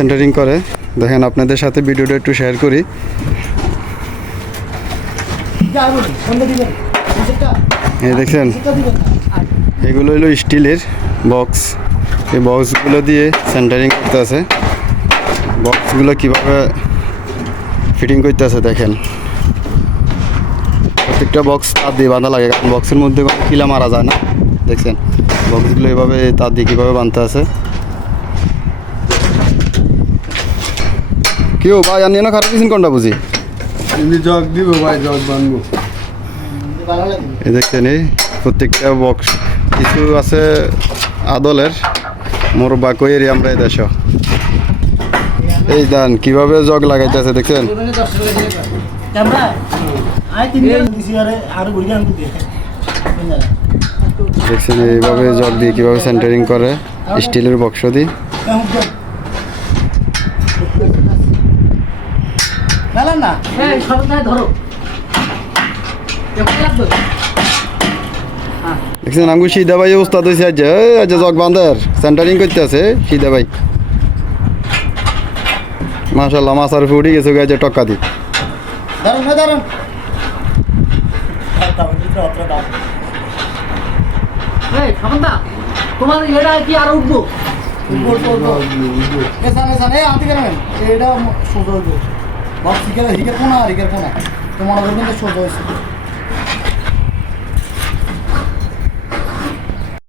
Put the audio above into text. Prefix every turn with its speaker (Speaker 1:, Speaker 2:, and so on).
Speaker 1: Centering করে। দেখেন, আপনাদের সাথে ভিডিওটা একটু শেয়ার করি। এই দেখছেন এগুলো হলো স্টিলের বক্স এই বক্সগুলো দিয়ে সেন্টারিং করতে আছে বক্সগুলো কীভাবে ফিটিং করতে আছে দেখেন। প্রত্যেকটা বক্স তার দিয়ে বাঁধা লাগে, কারণ বক্সের মধ্যে কিলা মারা যায় না। দেখছেন? বক্সগুলো এভাবে তার দিয়ে কীভাবে বাঁধতে আছে। কেউ ভাই আনিয়ে না খারাপ কোনটা বুঝি?
Speaker 2: জগ দিব ভাই জগ বানবো।
Speaker 1: এই দেখছেন এই প্রত্যেকটা বক্স কিছু আছে আদলের মোর বাকইয়েরই আমরা এই দেশ। এই দান কীভাবে জগ লাগাইতেছে দেখছেন?
Speaker 3: আরে আর
Speaker 1: দেখছেন এইভাবে জগ দিয়ে কীভাবে সেন্টারিং করে স্টিলের বক্স দিয়ে।
Speaker 3: না? না এই সরকার ধরো। কেমন লাগবে।
Speaker 1: দেখছেন আমি সিদা ভাই উস্তাদ হয়েছে আজ আজ জগ সেন্টারিং করতে আছে সিদা ভাই মাশাল্লাহ মাছার ফুটি গেছে গেছে টক্কা দি
Speaker 3: দাঁড়ান না দাঁড়ান তোমার এটা কি আর উঠবো? এখানে এখানে এটা সোজা বক্স হিকের হিকের কোনা আর হিকের কোনা তোমার ওখানে সোজা হয়েছে।